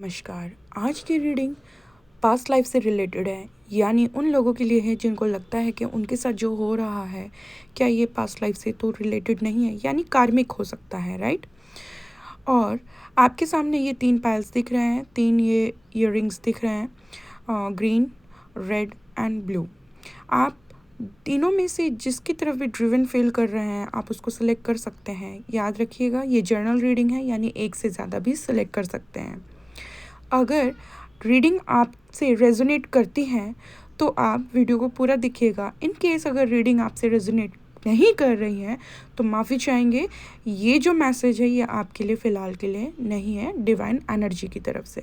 नमस्कार। आज की रीडिंग पास्ट लाइफ से रिलेटेड है, यानी उन लोगों के लिए है जिनको लगता है कि उनके साथ जो हो रहा है क्या ये पास्ट लाइफ से तो रिलेटेड नहीं है, यानी कार्मिक हो सकता है, राइट। और आपके सामने ये 3 पायल्स दिख रहे हैं, 3 ये इयररिंग्स दिख रहे हैं, ग्रीन, रेड एंड ब्लू। आप तीनों में से जिसकी तरफ भी ड्रिवन फील कर रहे हैं आप उसको सेलेक्ट कर सकते हैं। याद रखिएगा ये जर्नल रीडिंग है, यानी एक से ज़्यादा भी सेलेक्ट कर सकते हैं। अगर रीडिंग आपसे रेजोनेट करती है तो आप वीडियो को पूरा देखिएगा। इन केस अगर रीडिंग आपसे रेजोनेट नहीं कर रही है तो माफ़ी चाहेंगे, ये जो मैसेज है ये आपके लिए फ़िलहाल के लिए नहीं है, डिवाइन एनर्जी की तरफ से।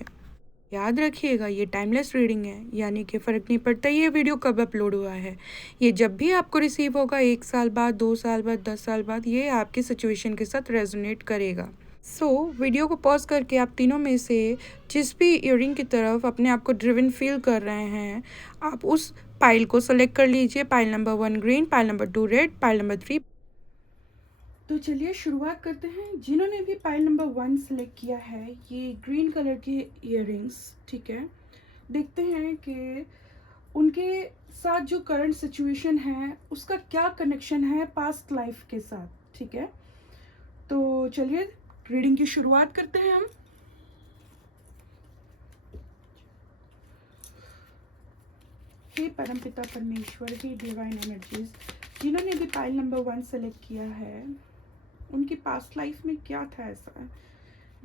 याद रखिएगा ये टाइमलेस रीडिंग है, यानी कि फ़र्क नहीं पड़ता ये वीडियो कब अपलोड हुआ है। ये जब भी आपको रिसीव होगा, 1 साल बाद, 2 साल बाद, 10 साल बाद, ये आपकी सिचुएशन के साथ रेजोनेट करेगा। वीडियो को पॉज करके आप तीनों में से जिस भी इयररिंग की तरफ अपने आप को ड्रिवन फील कर रहे हैं, आप उस पाइल को सेलेक्ट कर लीजिए। Pile number 1 green, pile number 2 red, pile number 3। तो चलिए शुरुआत करते हैं। जिन्होंने भी पाइल नंबर 1 सेलेक्ट किया है, ये ग्रीन कलर के इयररिंग्स, ठीक है, देखते हैं कि उनके साथ जो करंट सिचुएशन है उसका क्या कनेक्शन है पास्ट लाइफ के साथ, ठीक है। तो चलिए रीडिंग की शुरुआत करते हैं हम। हे परमपिता परमेश्वर, हे डिवाइन एनर्जीज, जिन्होंने भी पाइल नंबर 1 सेलेक्ट किया है, उनकी पास्ट लाइफ में क्या था ऐसा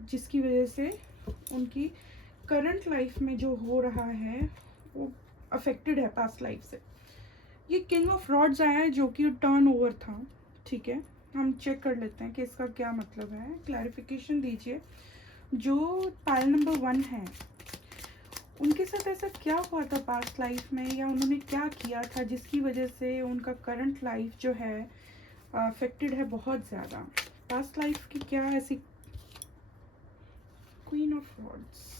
जिसकी वजह से उनकी करंट लाइफ में जो हो रहा है वो अफेक्टेड है पास्ट लाइफ से। ये किंग ऑफ रॉड्स आया है जो कि टर्न ओवर था, ठीक है। हम चेक कर लेते हैं कि इसका क्या मतलब है, क्लैरिफिकेशन दीजिए। जो पाइल नंबर 1 है उनके साथ ऐसा क्या हुआ था पास्ट लाइफ में, या उन्होंने क्या किया था जिसकी वजह से उनका करंट लाइफ जो है अफेक्टेड है बहुत ज़्यादा। पास्ट लाइफ की क्या ऐसी। Queen of rods,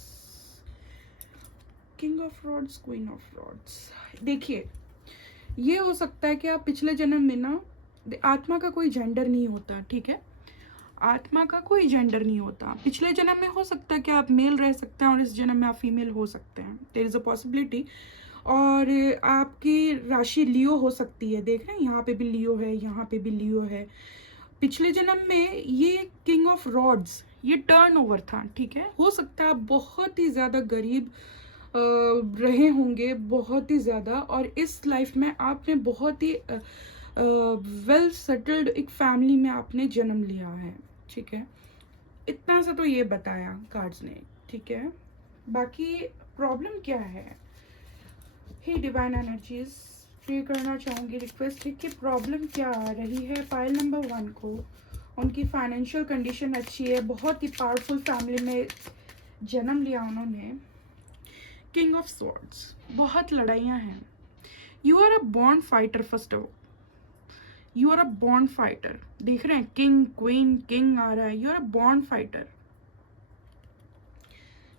king of rods, queen of rods. देखिए ये हो सकता है कि आप पिछले जन्म में ना, आत्मा का कोई जेंडर नहीं होता, ठीक है। आत्मा का कोई जेंडर नहीं होता। पिछले जन्म में हो सकता है कि आप मेल रह सकते हैं और इस जन्म में आप फीमेल हो सकते हैं, देयर इज़ अ पॉसिबिलिटी। और आपकी राशि लियो हो सकती है, देख रहे हैं यहाँ पे भी लियो है, यहाँ पे भी लियो है। पिछले जन्म में ये किंग ऑफ रॉड्स ये टर्न ओवर था, ठीक है। हो सकता है आप बहुत ही ज़्यादा गरीब रहे होंगे, बहुत ही ज़्यादा, और इस लाइफ में आपने बहुत ही वेल सेटल्ड एक फैमिली में आपने जन्म लिया है, ठीक है। इतना सा तो ये बताया कार्ड्स ने, ठीक है। बाकी प्रॉब्लम क्या है, हे डिवाइन एनर्जीज, प्रे करना चाहूँगी, रिक्वेस्ट है कि प्रॉब्लम क्या आ रही है पाइल नंबर 1 को। उनकी फाइनेंशियल कंडीशन अच्छी है, बहुत ही पावरफुल फैमिली में जन्म लिया उन्होंने। किंग ऑफ स्वॉर्ड्स, बहुत लड़ाइयाँ हैं। You are a born fighter, first of you are a born fighter. देख रहे हैं किंग क्वीन, किंग आ रहा है, you are a born fighter.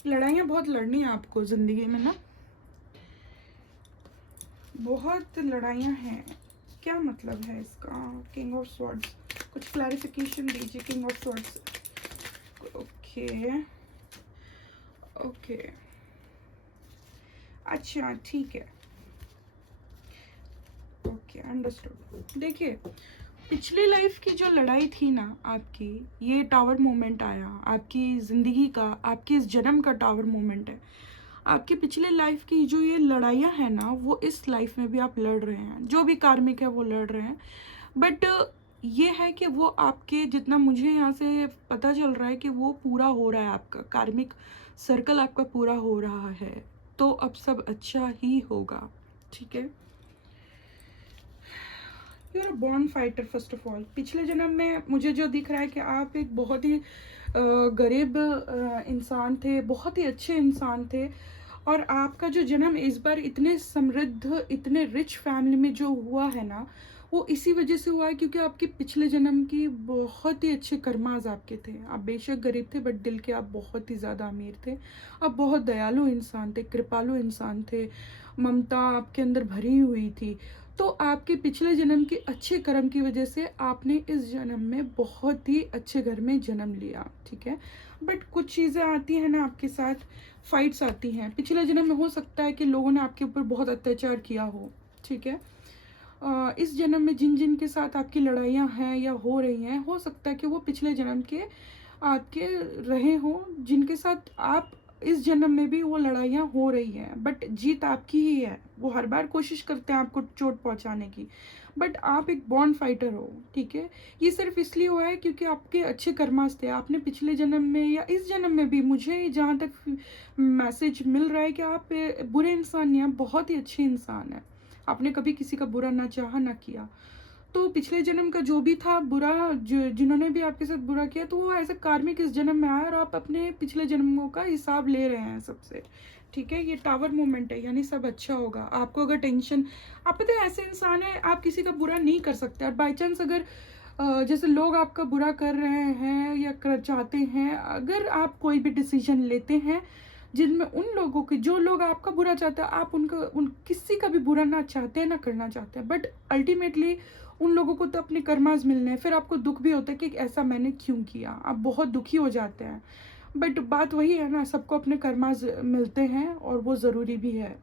लड़ाइयाँ बहुत लड़नी है आपको जिंदगी में ना, बहुत लड़ाइयाँ हैं। क्या मतलब है इसका, किंग ऑफ स्वॉर्ड्स, कुछ क्लैरिफिकेशन दीजिए। King of swords, okay okay, अच्छा ठीक है, ओके अंडरस्टूड। देखिए पिछली लाइफ की जो लड़ाई थी ना आपकी, ये टावर मोमेंट आया आपकी ज़िंदगी का, आपकी इस जन्म का टावर मोमेंट है। आपकी पिछले लाइफ की जो ये लड़ाइयाँ हैं ना, वो इस लाइफ में भी आप लड़ रहे हैं, जो भी कार्मिक है वो लड़ रहे हैं। बट ये है कि वो आपके, जितना मुझे यहाँ से पता चल रहा है कि वो पूरा हो रहा है, आपका कार्मिक सर्कल आपका पूरा हो रहा है, तो अब सब अच्छा ही होगा, ठीक है। You are a born fighter first of all. पिछले जन्म में मुझे जो दिख रहा है कि आप एक बहुत ही गरीब इंसान थे, बहुत ही अच्छे इंसान थे, और आपका जो जन्म इस बार इतने समृद्ध, इतने रिच फैमिली में जो हुआ है ना, वो इसी वजह से हुआ है क्योंकि आपके पिछले जन्म की बहुत ही अच्छे कर्माज आपके थे। आप बेशक गरीब थे बट दिल के आप बहुत ही ज़्यादा अमीर थे। आप बहुत दयालु इंसान थे, कृपालु इंसान थे, ममता आपके अंदर भरी हुई थी। तो आपके पिछले जन्म के अच्छे कर्म की वजह से आपने इस जन्म में बहुत ही अच्छे घर में जन्म लिया, ठीक है। बट कुछ चीज़ें आती हैं ना आपके साथ, फाइट्स आती हैं। पिछले जन्म में हो सकता है कि लोगों ने आपके ऊपर बहुत अत्याचार किया हो, ठीक है। इस जन्म में जिन जिन के साथ आपकी लड़ाइयाँ हैं या हो रही हैं, हो सकता है कि वो पिछले जन्म के आपके रहे हों, जिनके साथ आप इस जन्म में भी वो लड़ाइयाँ हो रही हैं। बट जीत आपकी ही है। वो हर बार कोशिश करते हैं आपको चोट पहुंचाने की, बट आप एक बॉन्ड फाइटर हो, ठीक है। ये सिर्फ इसलिए हुआ है क्योंकि आपके अच्छे कर्मास थे। आपने पिछले जन्म में या इस जन्म में भी, मुझे जहाँ तक मैसेज मिल रहा है कि आप बुरे इंसान नहीं, आप बहुत ही अच्छे इंसान हैं। आपने कभी किसी का बुरा ना चाहा ना किया। तो पिछले जन्म का जो भी था बुरा, जो जिन्होंने भी आपके साथ बुरा किया, तो वो ऐसे कार्मिक इस जन्म में आया और आप अपने पिछले जन्मों का हिसाब ले रहे हैं सबसे, ठीक है। ये टावर मूवमेंट है, यानी सब अच्छा होगा। आपको अगर टेंशन, आप पता है ऐसे इंसान है, आप किसी का बुरा नहीं कर सकते। और बाई चांस अगर जैसे लोग आपका बुरा कर रहे हैं या कर चाहते हैं, अगर आप कोई भी डिसीजन लेते हैं जिनमें उन लोगों की, जो लोग आपका बुरा चाहते हैं, आप उन किसी का भी बुरा ना चाहते हैं ना करना चाहते हैं, बट अल्टीमेटली उन लोगों को तो अपने कर्मास मिलने हैं। फिर आपको दुख भी होता है कि ऐसा मैंने क्यों किया, आप बहुत दुखी हो जाते हैं। बट बात वही है ना, सबको अपने कर्मास मिलते हैं और वो ज़रूरी भी है।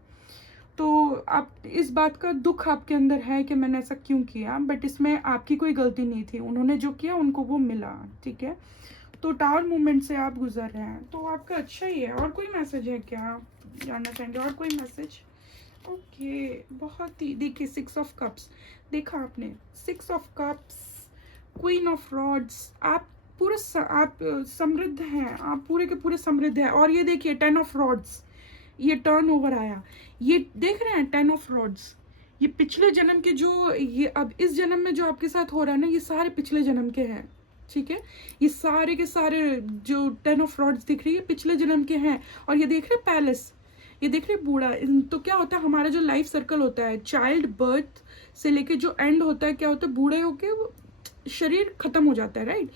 तो आप इस बात का दुख आपके अंदर है कि मैंने ऐसा क्यों किया, बट इसमें आपकी कोई गलती नहीं थी। उन्होंने जो किया उनको वो मिला, ठीक है। तो टावर मूवमेंट से आप गुजर रहे हैं, तो आपका अच्छा ही है। और कोई मैसेज है क्या जानना चाहेंगे? और कोई मैसेज? ओके, बहुत ही, देखिए 6 ऑफ कप्स देखा आपने, 6 of cups, queen of rods. आप आप समृद्ध हैं, आप पूरे के पूरे समृद्ध हैं। और ये देखिए 10 ऑफ रॉड्स, ये टर्न ओवर आया, ये देख रहे हैं 10 ऑफ रॉड्स। ये पिछले जन्म के जो, ये अब इस जन्म में जो आपके साथ हो रहा है ना, ये सारे पिछले जन्म के हैं, ठीक है। ये सारे के सारे जो 10 ऑफ रॉड्स दिख रही है पिछले जन्म के हैं। और ये देख रहे पैलेस, ये देख रहे बूढ़ा। तो क्या होता है, हमारा जो लाइफ सर्कल होता है, चाइल्ड बर्थ से लेके जो एंड होता है, क्या होता है, बूढ़े होके वो शरीर खत्म हो जाता है, राइट।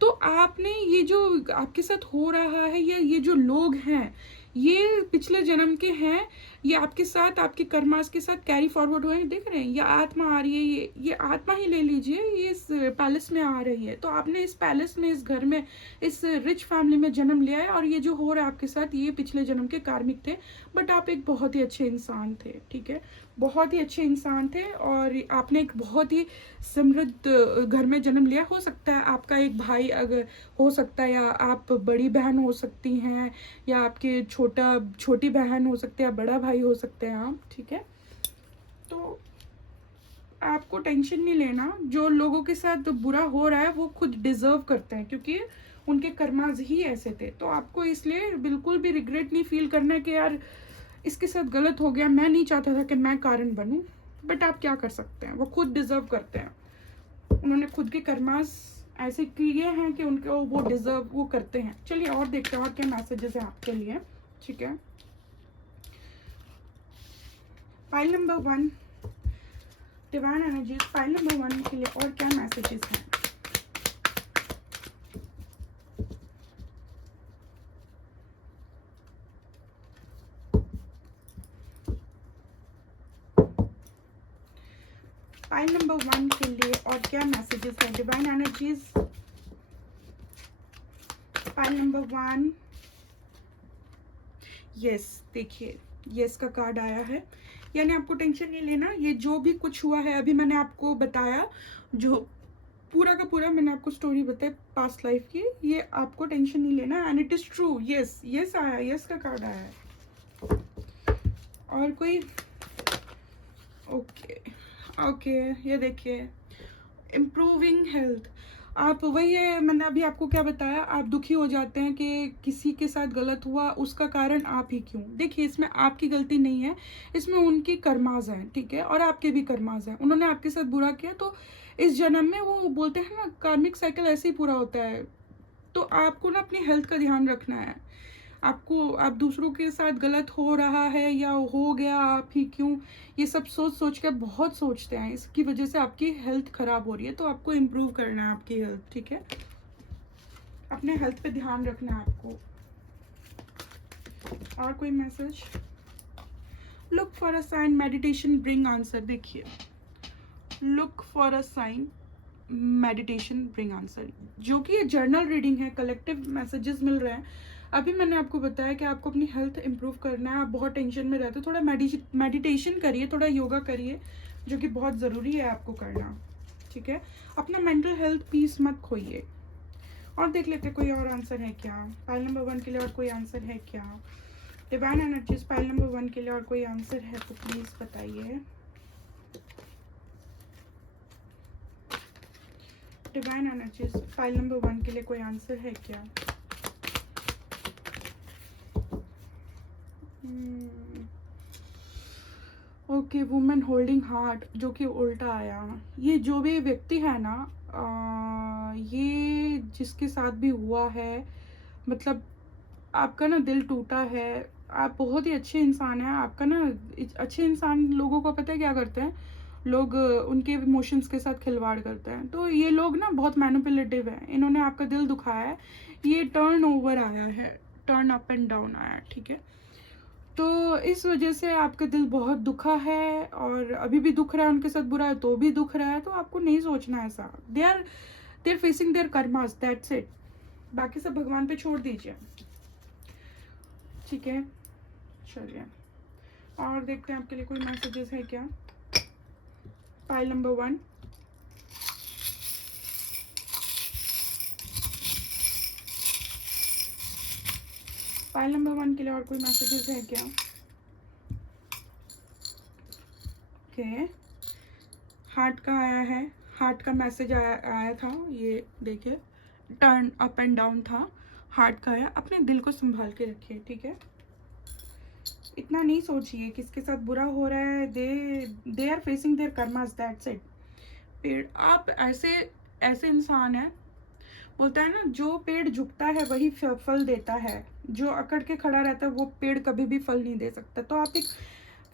तो आपने ये जो आपके साथ हो रहा है, ये जो लोग हैं, ये पिछले जन्म के हैं। ये आपके साथ, आपके कर्मास के साथ कैरी फॉरवर्ड हुए हैं, देख रहे हैं। ये आत्मा आ रही है, ये आत्मा ही ले लीजिए, ये इस पैलेस में आ रही है। तो आपने इस पैलेस में, इस घर में, इस रिच फैमिली में जन्म लिया है। और ये जो हो रहा है आपके साथ, ये पिछले जन्म के कार्मिक थे। बट आप एक बहुत ही अच्छे इंसान थे, ठीक है, बहुत ही अच्छे इंसान थे। और आपने एक बहुत ही समृद्ध घर में जन्म लिया। हो सकता है आपका एक भाई अगर हो सकता है, या आप बड़ी बहन हो सकती हैं, या आपके छोटी बहन हो सकते हैं, या बड़ा भाई हो सकते हैं आप, ठीक है। तो आपको टेंशन नहीं लेना। जो लोगों के साथ बुरा हो रहा है वो खुद डिजर्व करते हैं, क्योंकि उनके कर्माज ही ऐसे थे। तो आपको इसलिए बिल्कुल भी रिग्रेट नहीं फील करना है कि यार इसके साथ गलत हो गया, मैं नहीं चाहता था कि मैं कारण बनूं। बट आप क्या कर सकते हैं, वो खुद डिजर्व करते हैं। उन्होंने खुद के कर्मास ऐसे किए हैं कि उनको वो डिजर्व वो करते हैं। चलिए और देखते हैं और क्या मैसेजेस है आपके लिए, ठीक है। File number 1, divine energies, file number 1 के लिए और क्या मैसेजेस हैं? फाइल नंबर 1 के लिए और क्या मैसेजेस हैं divine energies? File number 1, yes, देखिए यस का कार्ड आया है। यानी आपको टेंशन नहीं लेना। ये जो भी कुछ हुआ है, अभी मैंने आपको बताया, जो पूरा का पूरा मैंने आपको स्टोरी बताई पास्ट लाइफ की, ये आपको टेंशन नहीं लेना। And it is true. Yes, yes आया, यस का कार्ड आया है। और कोई? ओके ओके, ये देखिए इम्प्रूविंग हेल्थ। आप वही है, मैंने अभी आपको क्या बताया, आप दुखी हो जाते हैं कि किसी के साथ गलत हुआ, उसका कारण आप ही क्यों। देखिए इसमें आपकी गलती नहीं है, इसमें उनकी कर्माज हैं, ठीक है, और आपके भी कर्माज हैं। उन्होंने आपके साथ बुरा किया, तो इस जन्म में वो बोलते हैं ना, कार्मिक साइकिल ऐसे ही पूरा होता है। तो आपको ना अपनी हेल्थ का ध्यान रखना है। आपको, आप दूसरों के साथ गलत हो रहा है या हो गया, आप ही क्यों, ये सब सोच सोच कर बहुत सोचते हैं, इसकी वजह से आपकी हेल्थ खराब हो रही है। तो आपको इम्प्रूव करना है आपकी हेल्थ, ठीक है, अपने हेल्थ पे ध्यान रखना है आपको। और कोई message? Look for a sign, meditation bring answer. देखिए look for a sign, meditation bring answer, जो कि ये जर्नल रीडिंग है, कलेक्टिव मैसेजेस मिल रहे हैं। अभी मैंने आपको बताया कि आपको अपनी हेल्थ इंप्रूव करना है, आप बहुत टेंशन में रहते हो, थोड़ा मेडिटेशन करिए, थोड़ा योगा करिए, जो कि बहुत ज़रूरी है आपको करना, ठीक है। अपना मेंटल हेल्थ पीस मत खोइए। और देख लेते कोई और आंसर है क्या पाइल नंबर 1 के लिए, और कोई आंसर है क्या? डिवाइन एनर्जीज पाइल नंबर 1 के लिए और कोई आंसर है तो प्लीज़ बताइए। डिवाइन एनर्जीज फाइल नंबर 1 के लिए कोई आंसर है क्या? ओके, वुमेन होल्डिंग हार्ट, जो कि उल्टा आया। ये जो भी व्यक्ति है ना, ये जिसके साथ भी हुआ है, मतलब आपका ना दिल टूटा है। आप बहुत ही अच्छे इंसान हैं, आपका ना अच्छे इंसान लोगों को पता है क्या करते हैं लोग, उनके इमोशंस के साथ खिलवाड़ करते हैं। तो ये लोग ना बहुत मैनिपुलेटिव हैं, इन्होंने आपका दिल दुखाया है, ये टर्न ओवर आया है, टर्न अप एंड डाउन आया है, ठीक है। तो इस वजह से आपका दिल बहुत दुखा है, और अभी भी दुख रहा है, उनके साथ बुरा है तो भी दुख रहा है। तो आपको नहीं सोचना ऐसा, they are facing their karmas, that's it. बाकी सब भगवान पे छोड़ दीजिए, ठीक है। चलिए और देखते हैं आपके लिए कोई मैसेजेस है क्या। फाइल नंबर 1, फाइल नंबर 1 के लिए और कोई मैसेजेस है क्या? ओके, हार्ट का आया है, हार्ट का मैसेज आया था, ये देखिए टर्न अप एंड डाउन था, हार्ट का आया। अपने दिल को संभाल के रखिए, ठीक है। इतना नहीं सोचिए किसके साथ बुरा हो रहा है, they are facing their karmas, that's it. पेड़, आप ऐसे ऐसे इंसान हैं, बोलता है ना, जो पेड़ झुकता है वही फल देता है, जो अकड़ के खड़ा रहता है वो पेड़ कभी भी फल नहीं दे सकता। तो आप एक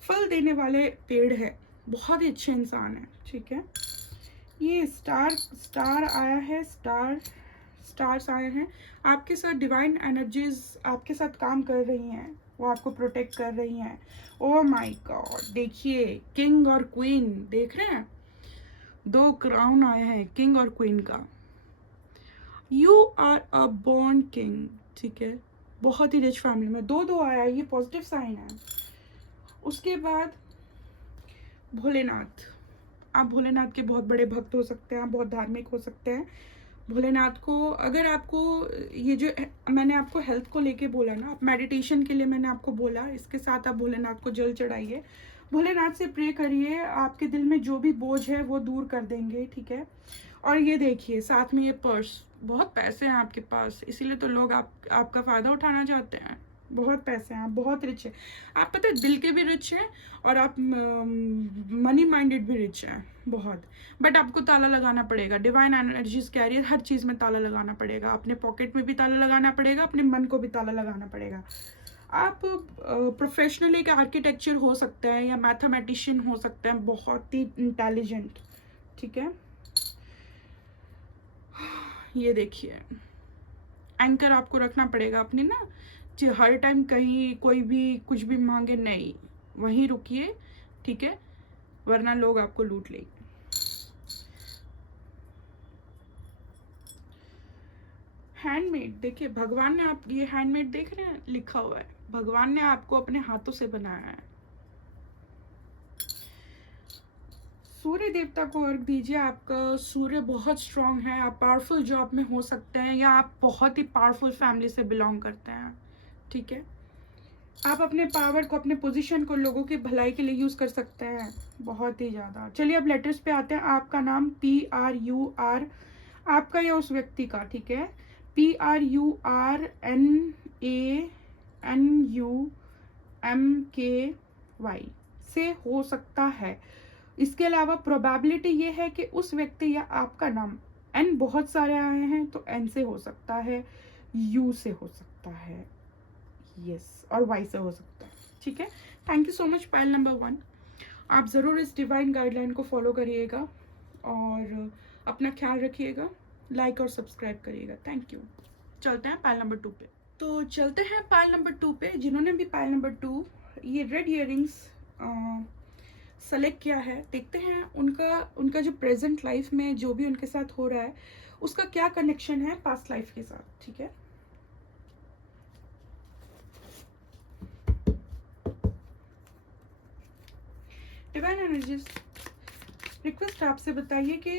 फल देने वाले पेड़ है, बहुत ही अच्छे इंसान है, ठीक है। ये स्टार आया है, स्टार्स आए हैं। आपके साथ डिवाइन एनर्जीज आपके साथ काम कर रही हैं, वो आपको प्रोटेक्ट कर रही हैं। ओ माय गॉड, देखिए किंग और क्वीन, देख रहे हैं 2 क्राउन आया है किंग और क्वीन का। You are a born king, ठीक है, बहुत ही रिच फैमिली में, 2 आया, ये पॉजिटिव साइन है। उसके बाद भोलेनाथ, आप भोलेनाथ के बहुत बड़े भक्त हो सकते हैं, आप बहुत धार्मिक हो सकते हैं। भोलेनाथ को, अगर आपको ये जो मैंने आपको हेल्थ को लेके बोला ना, आप मेडिटेशन के लिए मैंने आपको बोला, इसके साथ आप भोलेनाथ को जल चढ़ाइए, भोलेनाथ से प्रे करिए, आपके दिल में जो भी बोझ है वो दूर कर देंगे, ठीक है। और ये देखिए साथ में ये पर्स, बहुत पैसे हैं आपके पास, इसीलिए तो लोग आपका फ़ायदा उठाना चाहते हैं। बहुत पैसे हैं, आप बहुत रिच हैं, आप पता है दिल के भी रिच हैं, और आप मनी माइंडेड भी रिच हैं बहुत। बट आपको ताला लगाना पड़ेगा, डिवाइन एनर्जीज कह रही है हर चीज़ में ताला लगाना पड़ेगा, अपने पॉकेट में भी ताला लगाना पड़ेगा, अपने मन को भी ताला लगाना पड़ेगा। आप प्रोफेशनली एक आर्किटेक्चर हो सकते हैं या मैथमेटिशियन हो सकते हैं, बहुत ही इंटेलिजेंट, ठीक है। ये देखिए एंकर आपको रखना पड़ेगा अपनी ना, जो हर टाइम कहीं कोई भी कुछ भी मांगे नहीं, वहीं रुकिए, ठीक है, वरना लोग आपको लूट लेंगे। हैंडमेड, देखिए भगवान ने, आप ये हैंडमेड देख रहे हैं लिखा हुआ है, भगवान ने आपको अपने हाथों से बनाया है। सूर्य देवता को अर्घ दीजिए, आपका सूर्य बहुत स्ट्रांग है, आप पावरफुल जॉब में हो सकते हैं, या आप बहुत ही पावरफुल फैमिली से बिलोंग करते हैं, ठीक है। आप अपने पावर को, अपने पोजीशन को लोगों की भलाई के लिए यूज़ कर सकते हैं, बहुत ही ज़्यादा। चलिए अब लेटर्स पे आते हैं। आपका नाम PRUR, आपका या उस व्यक्ति का, ठीक है, PRURNANUMKY से हो सकता है। इसके अलावा प्रोबेबिलिटी ये है कि उस व्यक्ति या आपका नाम, N बहुत सारे आए हैं तो N से हो सकता है, U से हो सकता है, यस, और वाई से हो सकता है, ठीक है। Thank you so much pile number 1, आप ज़रूर इस डिवाइन गाइडलाइन को फॉलो करिएगा और अपना ख्याल रखिएगा, लाइक और सब्सक्राइब करिएगा। Thank you. चलते हैं पाइल नंबर 2 पे। तो चलते हैं पाइल नंबर 2 पे, जिन्होंने भी पाइल नंबर 2, ये रेड इयरिंग्स सेलेक्ट किया है, देखते हैं उनका उनका जो प्रेजेंट लाइफ में जो भी उनके साथ हो रहा है उसका क्या कनेक्शन है पास्ट लाइफ के साथ, ठीक है। डिवाइन एनर्जीज रिक्वेस्ट आपसे बताइए कि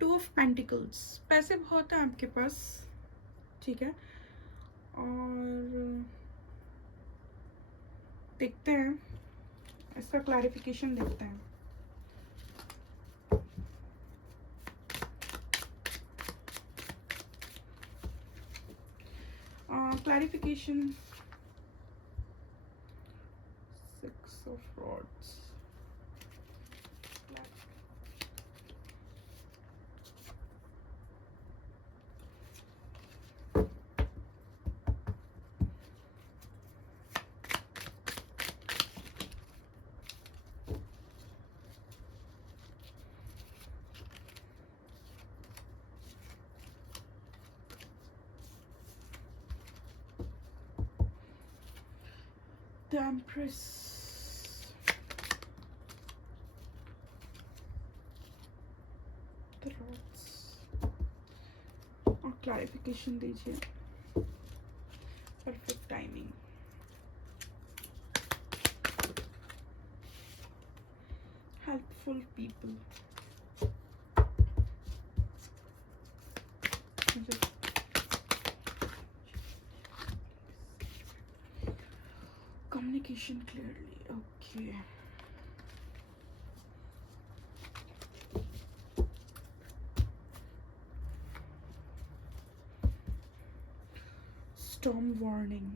2 ऑफ पेंटिकल्स, पैसे बहुत हैं आपके पास, ठीक है, और देखते हैं इसका क्लैरिफिकेशन देखते हैं। Clarification 6 of rods, the Empress, the rods, और क्लैरिफिकेशन दीजिए। Perfect timing, helpful people, communication clearly, okay. Storm warning,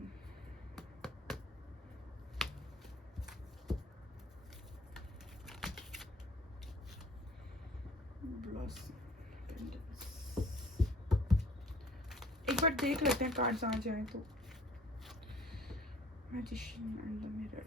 blossom, pendants। एक बार देख लेते हैं कार्ड्स आ जाए तो। Magician and the mirror,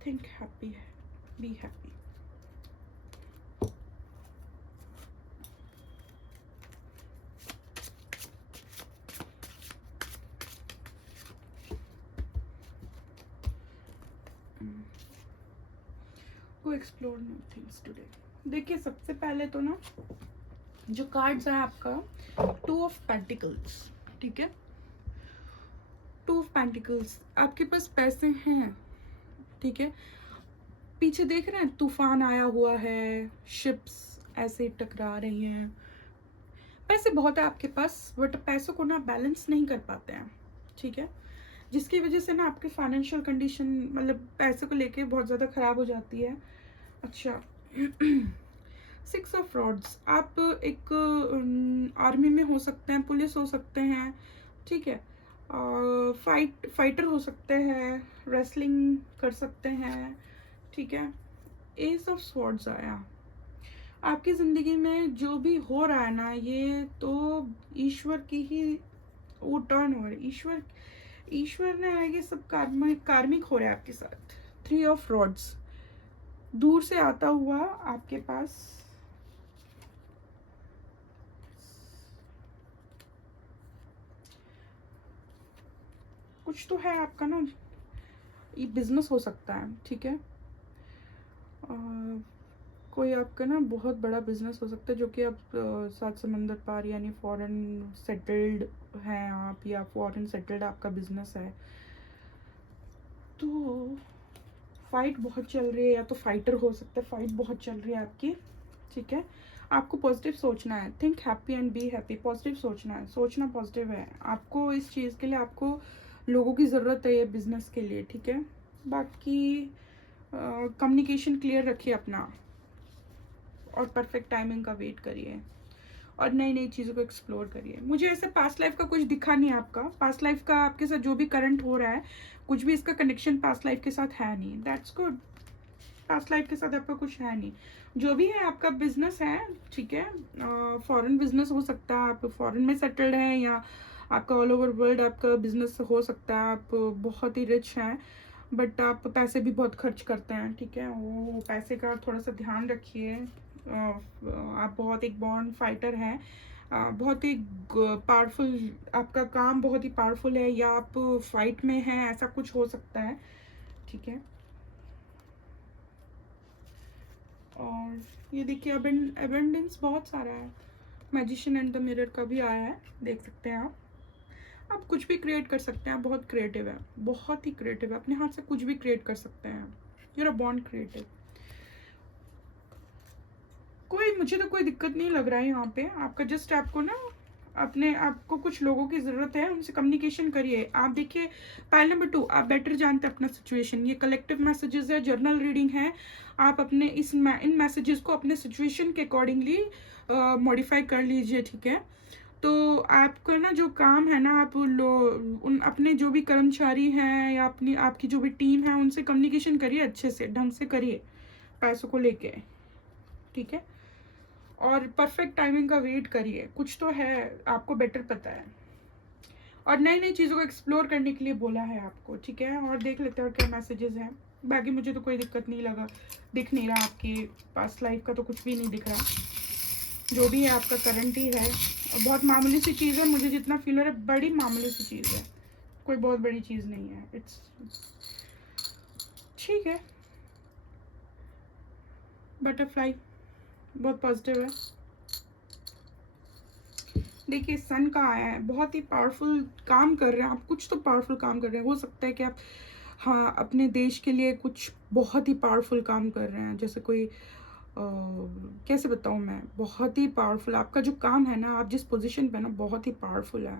think happy, be happy। Go explore new things today। देखिए सबसे पहले तो ना जो कार्ड्स है आपका 2 ऑफ पेंटिकल्स, ठीक है, 2 ऑफ पेंटिकल्स, आपके पास पैसे हैं, ठीक है, पीछे देख रहे हैं तूफान आया हुआ है, शिप्स ऐसे टकरा रही हैं, पैसे बहुत है आपके पास, बट पैसों को ना बैलेंस नहीं कर पाते हैं, ठीक है, जिसकी वजह से ना आपकी फाइनेंशियल कंडीशन मतलब पैसे को लेके बहुत ज़्यादा ख़राब हो जाती है। अच्छा 6 ऑफ रॉड्स, आप एक आर्मी में हो सकते हैं, पुलिस हो सकते हैं, ठीक है, फाइटर हो सकते हैं, रेसलिंग कर सकते हैं, ठीक है। एस ऑफ स्वॉर्ड्स आया, आपकी ज़िंदगी में जो भी हो रहा है ना ये तो ईश्वर की ही वो टर्न हो रहा है, ईश्वर ने ये सब कार्मिक हो रहा है आपके साथ। 3 ऑफ रॉड्स, दूर से आता हुआ आपके पास कुछ तो है आपका ना, ये बिजनेस हो सकता है, ठीक है, कोई आपका ना बहुत बड़ा बिजनेस हो सकता है जो कि आप 7 समंदर पार यानी फॉरेन सेटल्ड हैं आप, या फॉरेन सेटल्ड आपका बिजनेस है। तो फाइट बहुत चल रही है, या तो फाइटर हो सकता है, फाइट बहुत चल रही है आपकी, ठीक है, आपको पॉजिटिव सोचना है, think happy and be happy, positive सोचना है, सोचना पॉजिटिव है आपको, इस चीज़ के लिए आपको लोगों की ज़रूरत है ये बिजनेस के लिए, ठीक है। बाकी कम्युनिकेशन क्लियर रखिए अपना, और परफेक्ट टाइमिंग का वेट करिए, और नई नई चीज़ों को एक्सप्लोर करिए। मुझे ऐसे पास्ट लाइफ का कुछ दिखा नहीं है, आपका पास्ट लाइफ का आपके साथ जो भी करंट हो रहा है कुछ भी इसका कनेक्शन पास्ट लाइफ के साथ है नहीं, दैट्स गुड। पास्ट लाइफ के साथ आपका कुछ है नहीं। जो भी है आपका बिजनेस है, ठीक है, फॉरेन बिजनेस हो सकता है, आप फॉरेन में सेटल्ड हैं, या आपका ऑल ओवर वर्ल्ड आपका बिजनेस हो सकता है, आप बहुत ही रिच हैं बट आप पैसे भी बहुत खर्च करते हैं, ठीक है, वो पैसे का थोड़ा सा ध्यान रखिए। आप बहुत एक बॉर्न फाइटर हैं, बहुत ही पावरफुल, आपका काम बहुत ही पावरफुल है, या आप फाइट में हैं, ऐसा कुछ हो सकता है, ठीक है। और ये देखिए अबेंडेंस बहुत सारा है, मैजिशियन एंड द मिरर का भी आया है, देख सकते हैं आप कुछ भी क्रिएट कर सकते हैं, बहुत क्रिएटिव है, बहुत ही क्रिएटिव है, अपने हाथ से कुछ भी क्रिएट कर सकते हैं, यू आर बॉर्न क्रिएटिव। मुझे तो कोई दिक्कत नहीं लग रहा है यहाँ पे आपका, जस्ट आपको ना अपने आपको कुछ लोगों की ज़रूरत है, उनसे कम्युनिकेशन करिए। आप देखिए पॉइंट नंबर 2, आप बेटर जानते हैं अपना सिचुएशन, ये कलेक्टिव मैसेजेस है, जर्नल रीडिंग है, आप अपने इन मैसेजेस को अपने सिचुएशन के अकॉर्डिंगली मॉडिफाई कर लीजिए, ठीक है। तो आपका ना जो काम है ना, आप अपने जो भी कर्मचारी हैं या अपनी आपकी जो भी टीम है उनसे कम्युनिकेशन करिए, अच्छे से ढंग से करिए पैसों को लेके, ठीक है। और परफेक्ट टाइमिंग का वेट करिए, कुछ तो है, आपको बेटर पता है, और नई नई चीज़ों को एक्सप्लोर करने के लिए बोला है आपको, ठीक है। और देख लेते हैं क्या मैसेजेस हैं, बाकी मुझे तो कोई दिक्कत नहीं दिख नहीं रहा, आपकी पास्ट लाइफ का तो कुछ भी नहीं दिख रहा, जो भी है आपका करंट ही है, और बहुत मामूली सी चीज़ है, मुझे जितना फील हो रहा है बड़ी मामूली सी चीज़ है, कोई बहुत बड़ी चीज़ नहीं है, इट्स ठीक है। बटरफ्लाई बहुत पॉजिटिव है, देखिए सन का आया है, बहुत ही पावरफुल काम कर रहे हैं आप, कुछ तो पावरफुल काम कर रहे हैं, हो सकता है कि आप हाँ अपने देश के लिए कुछ बहुत ही पावरफुल काम कर रहे हैं, जैसे कोई कैसे बताऊँ मैं, बहुत ही पावरफुल आपका जो काम है ना, आप जिस पोजीशन पे ना बहुत ही पावरफुल है,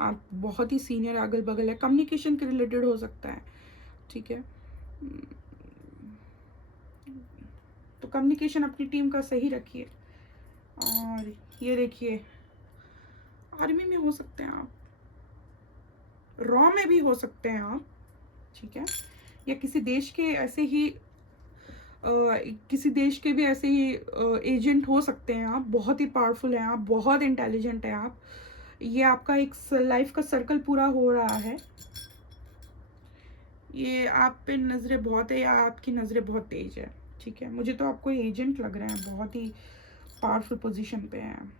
आप बहुत ही सीनियर अगल बगल है, कम्युनिकेशन के रिलेटेड हो सकता है, ठीक है। तो कम्युनिकेशन अपनी टीम का सही रखिए। और ये देखिए आर्मी में हो सकते हैं आप, रॉ में भी हो सकते हैं आप, ठीक है, या किसी देश के ऐसे ही किसी देश के भी ऐसे ही एजेंट हो सकते हैं आप, बहुत ही पावरफुल हैं आप, बहुत इंटेलिजेंट हैं आप, ये आपका एक लाइफ का सर्कल पूरा हो रहा है, ये आप पे नज़रें बहुत है, या आपकी नज़रें बहुत तेज है, ठीक है। मुझे तो आपको एजेंट लग रहे हैं, बहुत ही पावरफुल पोजीशन पे हैं।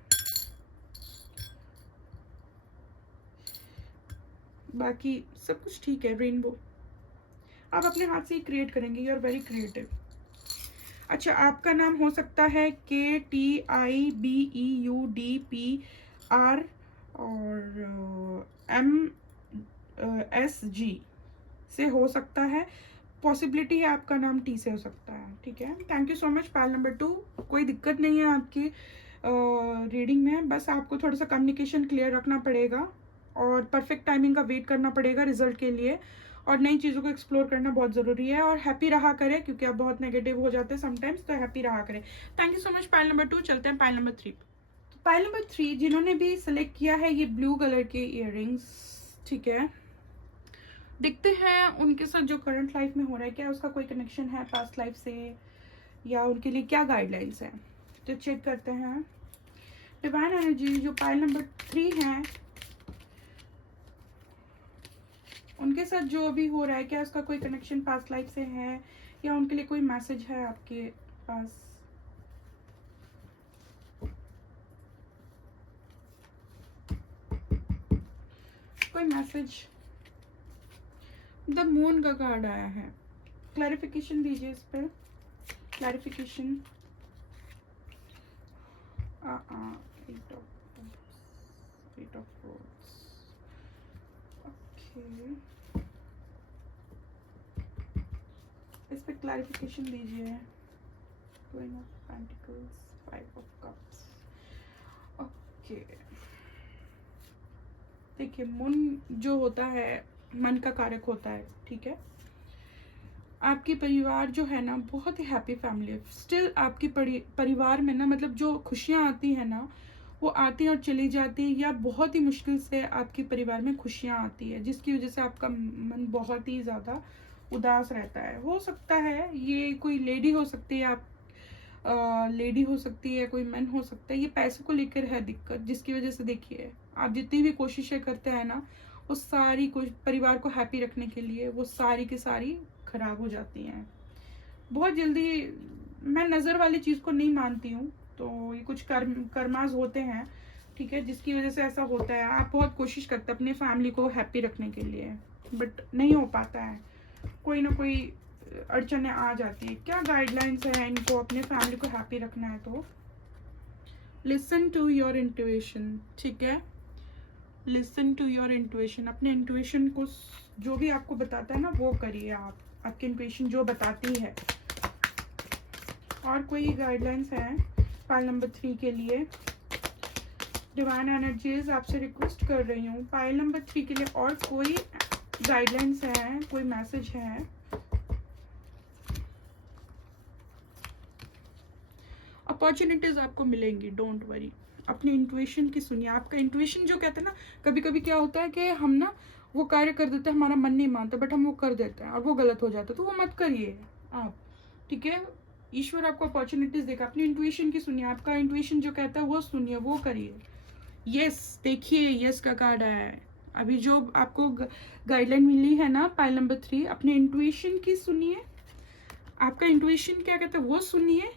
बाकी सब कुछ ठीक है, रेनबो आप अपने हाथ से ही क्रिएट करेंगे, यू आर वेरी क्रिएटिव। अच्छा, आपका नाम हो सकता है KTIBEUDPR और MSG से हो सकता है, पॉसिबिलिटी है आपका नाम T से हो सकता है, ठीक है। Thank you so much. Pile number 2, कोई दिक्कत नहीं है आपकी रीडिंग में, बस आपको थोड़ा सा कम्युनिकेशन क्लियर रखना पड़ेगा और परफेक्ट टाइमिंग का वेट करना पड़ेगा रिजल्ट के लिए, और नई चीज़ों को एक्सप्लोर करना बहुत ज़रूरी है, और हैप्पी रहा करें, क्योंकि आप बहुत नेगेटिव हो जाते हैं समटाइम्स, तो हैप्पी रहा करें। Thank you so much. Pile number 2, चलते हैं पाइल नंबर 3। तो पाइल नंबर 3 जिन्होंने भी सिलेक्ट किया है ये ब्लू कलर के इयररिंग्स, ठीक है, देखते हैं उनके साथ जो करंट लाइफ में हो रहा है, क्या उसका कोई कनेक्शन है पास्ट लाइफ से, या उनके लिए क्या गाइडलाइंस है, तो चेक करते हैं। डिवाइन एनर्जी जो पाइल नंबर 3 है, उनके साथ जो भी हो रहा है, क्या उसका कोई कनेक्शन पास्ट लाइफ से है, या उनके लिए कोई मैसेज है आपके पास। कोई मैसेज, द मून का कार्ड आया है, क्लैरिफिकेशन दीजिए इस पर, clarification. Eight of rods, okay, इस पे क्लैरिफिकेशन दीजिए। Queen of pentacles, 5 of cups, okay. देखिए मन जो होता है मन का कारक होता है, ठीक है। आपकी परिवार जो है ना बहुत ही हैप्पी फैमिली है, स्टिल आपकी परिवार में ना मतलब जो खुशियाँ आती है ना वो आती हैं और चली जाती है, या बहुत ही मुश्किल से आपके परिवार में खुशियाँ आती है, जिसकी वजह से आपका मन बहुत ही ज़्यादा उदास रहता है। हो सकता है ये कोई लेडी हो सकती है, आप लेडी हो सकती है, कोई मैन हो सकता है। ये पैसे को लेकर है दिक्कत, जिसकी वजह से देखिए आप जितनी भी कोशिशें करते हैं ना, वो सारी परिवार को हैप्पी रखने के लिए वो सारी की सारी खराब हो जाती हैं बहुत जल्दी। मैं नज़र वाली चीज़ को नहीं मानती हूँ, तो ये कुछ कर्माज होते हैं, ठीक है, जिसकी वजह से ऐसा होता है। आप बहुत कोशिश करते हैं अपने फैमिली को हैप्पी रखने के लिए, बट नहीं हो पाता है, कोई ना कोई अड़चने आ जाती है। क्या गाइडलाइंस है इनको अपने फैमिली को हैप्पी रखना है तो लिसन टू योर इंट्यूशन, ठीक है, लिसन टू योर इंट्यूशन। अपने इंट्यूशन को जो भी आपको बताता है ना वो करिए आप, आपकी इंट्यूशन जो बताती है। और कोई गाइडलाइंस है पाइल नंबर 3 के लिए? डिवाइन एनर्जीज आपसे रिक्वेस्ट कर रही हूँ पाइल नंबर 3 के लिए और कोई गाइडलाइंस है, कोई मैसेज है? अपॉर्चुनिटीज आपको मिलेंगी, डोंट वरी। अपने इंट्यूशन की सुनिए। आपका इंट्यूशन जो कहते हैं ना, कभी कभी क्या होता है कि हम ना वो कार्य कर देते हैं, हमारा मन नहीं मानता, बट हम वो कर देते हैं और वो गलत हो जाता है, तो वो मत करिए आप, ठीक है। ईश्वर आपको अपॉर्चुनिटीज देगा। अपनी इंट्यूशन की सुनिए, आपका इंट्यूशन जो कहता है वो सुनिए, वो करिए। यस, देखिए यस का कार्ड है। अभी जो आपको गाइडलाइन मिली है ना पाइल नंबर 3, अपने इंट्यूशन की सुनिए, आपका इंट्यूशन क्या कहता है वो सुनिए,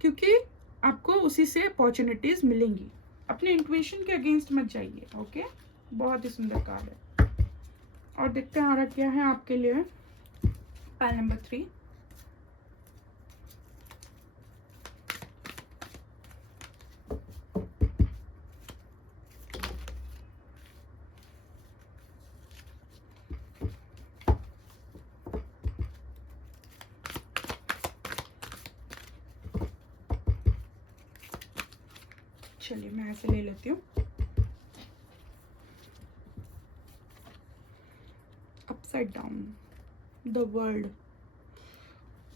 क्योंकि आपको उसी से अपॉर्चुनिटीज मिलेंगी। अपने इंट्यूशन के अगेंस्ट मत जाइए, ओके। बहुत ही सुंदर कार्ड है। और देखते हैं आ रहा क्या है आपके लिए पाइल नंबर 3। चलिए मैं ऐसे ले लेती हूँ। Upside down, the world,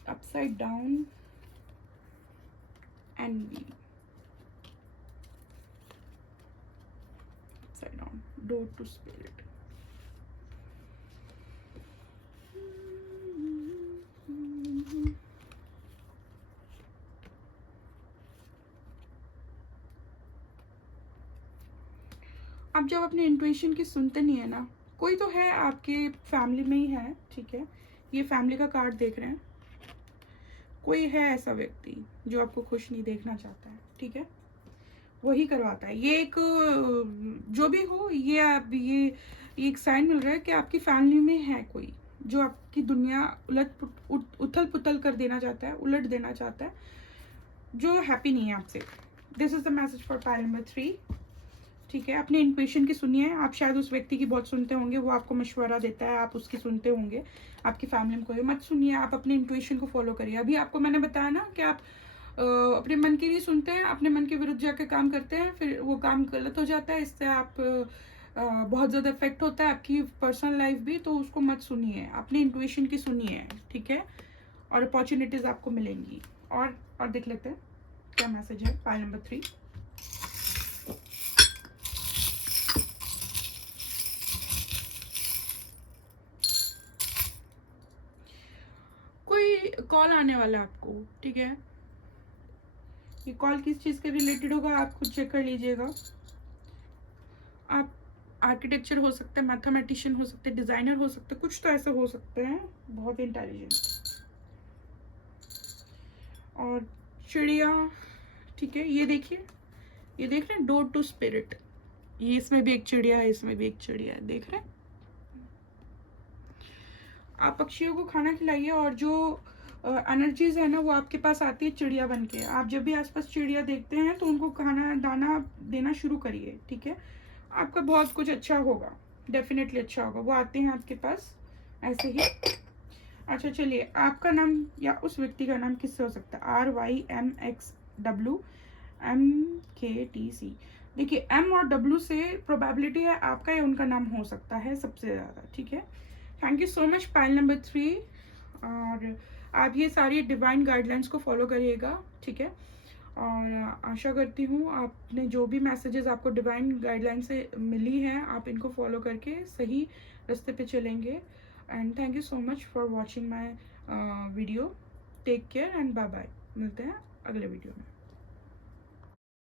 upside down, envy, upside down, door to spirit. आप जब अपने इंट्यूशन की सुनते नहीं है ना, कोई तो है आपके फैमिली में ही है, ठीक है, ये फैमिली का कार्ड देख रहे हैं, कोई है ऐसा व्यक्ति जो आपको खुश नहीं देखना चाहता है, ठीक है, वही करवाता है। ये एक जो भी हो, ये आप ये एक साइन मिल रहा है कि आपकी फैमिली में है कोई जो आपकी दुनिया उथल पुथल कर देना चाहता है, उलट देना चाहता है, जो हैप्पी नहीं है आपसे। This is the message for pile number 3, ठीक है। अपने इंट्यूशन की सुनिए। आप शायद उस व्यक्ति की बहुत सुनते होंगे, वो आपको मशवरा देता है, आप उसकी सुनते होंगे। आपकी फैमिली में कोई मत सुनिए, आप अपने इंट्यूशन को फॉलो करिए। अभी आपको मैंने बताया ना कि आप अपने मन की नहीं सुनते हैं, अपने मन के विरुद्ध जाकर काम करते हैं, फिर वो काम गलत हो जाता है, इससे आप बहुत ज़्यादा इफेक्ट होता है आपकी पर्सनल लाइफ भी, तो उसको मत सुनिए, अपनी इंट्यूशन की सुनिए, ठीक है, और अपॉर्चुनिटीज़ आपको मिलेंगी। और देख लेते हैं क्या मैसेज है पाइल नंबर 3। कोई कॉल आने वाला है आपको, ठीक है, ये कॉल किस चीज़ के रिलेटेड होगा आप खुद चेक कर लीजिएगा। आप आर्किटेक्चर हो सकते हैं, मैथमेटिशियन हो सकते हैं, डिज़ाइनर हो सकते हैं, कुछ तो ऐसे हो सकते हैं, बहुत इंटेलिजेंट। और चिड़िया, ठीक है, ये देखिए, ये देख रहे हैं, डोर टू स्पिरिट, ये इसमें भी एक चिड़िया है, इसमें भी एक चिड़िया है, देख रहे हैं। आप पक्षियों को खाना खिलाइए और जो एनर्जीज है ना वो आपके पास आती है चिड़िया बन के। आप जब भी आसपास चिड़िया देखते हैं तो उनको खाना दाना देना शुरू करिए, ठीक है, आपका बहुत कुछ अच्छा होगा, डेफिनेटली अच्छा होगा। वो आते हैं आपके पास ऐसे ही। अच्छा चलिए, आपका नाम या उस व्यक्ति का नाम किससे हो सकता है? RYMXWMKTC। देखिए M और W से प्रोबेबिलिटी है आपका या उनका नाम हो सकता है सबसे ज़्यादा, ठीक है। Thank you so much pile number 3। और आप ये सारी डिवाइन गाइडलाइंस को फॉलो करिएगा, ठीक है। और आशा करती हूँ आपने जो भी मैसेजेस आपको डिवाइन गाइडलाइन से मिली हैं, आप इनको फॉलो करके सही रास्ते पे चलेंगे। And thank you so much for watching my video. Take care and bye bye. मिलते हैं अगले वीडियो में।